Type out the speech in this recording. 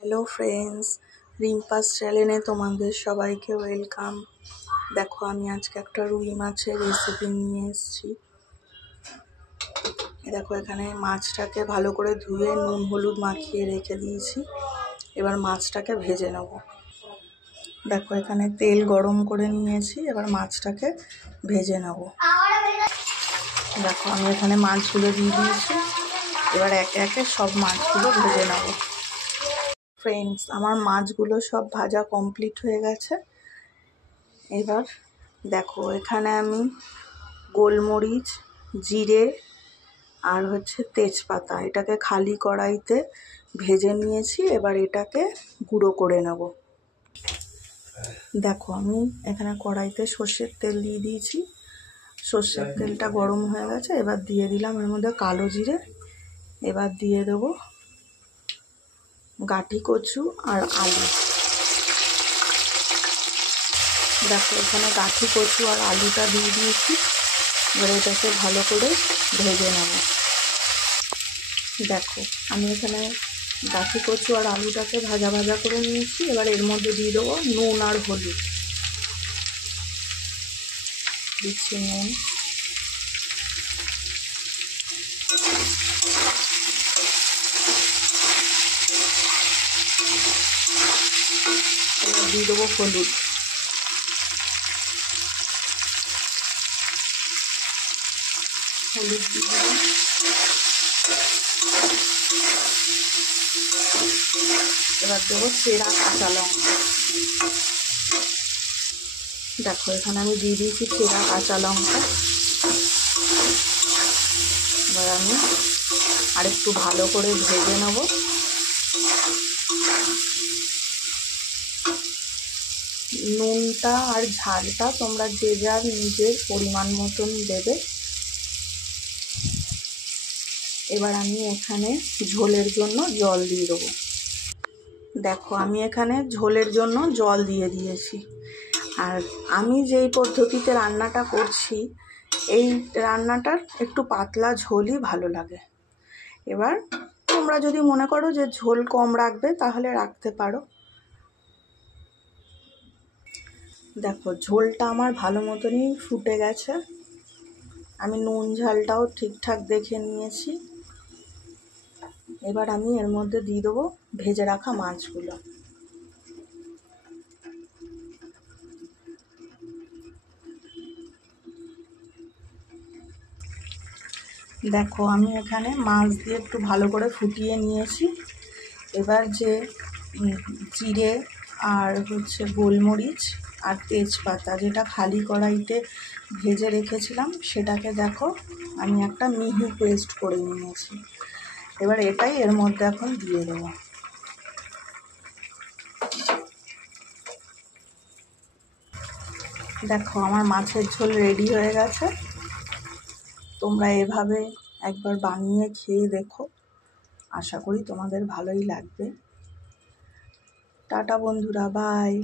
Hello friends, রিম্পাস চ্যানেলে তোমাদের সবাইকে ওয়েলকাম। দেখো, আমি আজকে একটা রুই মাছের রেসিপি নিয়ে এসেছি। দেখো, এখানে মাছটাকে ভালো করে ধুয়ে নুন হলুদ মাখিয়ে রেখে দিয়েছি। এবার মাছটাকে ভেজে নেব। দেখো, এখানে তেল গরম করে নিয়েছি, এবার মাছটাকে ভেজে নেব। দেখো, আমি এখানে মাছগুলো দিয়ে দিয়েছি। এবার একে একে সব মাছগুলো ভেজে নেব। ফ্রেন্ডস, আমার মাছগুলো সব ভাজা কমপ্লিট হয়ে গেছে। এবার দেখো, এখানে আমি গোলমরিচ, জিরে আর তেজপাতা এটাকে খালি কড়াইতে ভেজে নিয়েছি। এবার এটাকে গুঁড়ো করে নেব। দেখো, আমি এখানে কড়াইতে সর্ষের তেল দিয়ে দিয়েছি। সর্ষের তেলটা গরম হয়ে গেছে। এবার দিয়ে দিলাম এর মধ্যে কালো জিরে। এবার দিয়ে দেবো গাঁটি কচু আর আলু। দেখো, এখানে গাঁটি কচু আর আলুটা দিয়ে দিয়েছি। এবার এটাকে ভালো করে ভেজে নেব। দেখো, আমি এখানে গাঁটি কচু আর আলুটাকে ভাজা ভাজা করে নিয়েছি। এবার এর মধ্যে দিয়ে দেবো নুন আর হলুদ। দিচ্ছি নুন। এবার দিয়ে দেবো হলুদ। হলুদ দিয়ে দেবো। এবার দেবো চেরা কাঁচা লঙ্কা। দেখো, এখানে আমি দিয়ে দিয়েছি চেরা কাঁচা লঙ্কা। এবার আমি আরেকটু ভালো করে ভেজে নেব। নুনটা আর ঝালটা তোমরা যে যার নিজের পরিমাণ মতন দেবে। এবার আমি এখানে ঝোলের জন্য জল দিয়ে দেবো। দেখো, আমি এখানে ঝোলের জন্য জল দিয়ে দিয়েছি। আর আমি যেই পদ্ধতিতে রান্নাটা করছি, এই রান্নাটার একটু পাতলা ঝোলই ভালো লাগে। এবার তোমরা যদি মনে করো যে ঝোল কম রাখবে তাহলে রাখতে পারো। দেখো, ঝোলটা আমার ভালো মতনই ফুটে গেছে। আমি নুন ঝালটাও ঠিকঠাক দেখে নিয়েছি। এবার আমি এর মধ্যে দিয়ে দেবো ভেজে রাখা মাছগুলো। দেখো, আমি এখানে মাছ দিয়ে একটু ভালো করে ফুটিয়ে নিয়েছি। এবার যে জিরে আর গোলমরিচ আর তেজপাতা যেটা খালি কড়াইতে ভেজে রেখেছিলাম, সেটাকে দেখো আমি একটা মিহি পেস্ট করে নিয়েছি। এবার এটাই এর মধ্যে এখন দিয়ে দেবো। দেখো, আমার মাছের ঝোল রেডি হয়ে গেছে। তোমরা এভাবে একবার বানিয়ে খেয়ে দেখো। আশা করি তোমাদের ভালোই লাগবে। টাটা বন্ধুরা, বাই।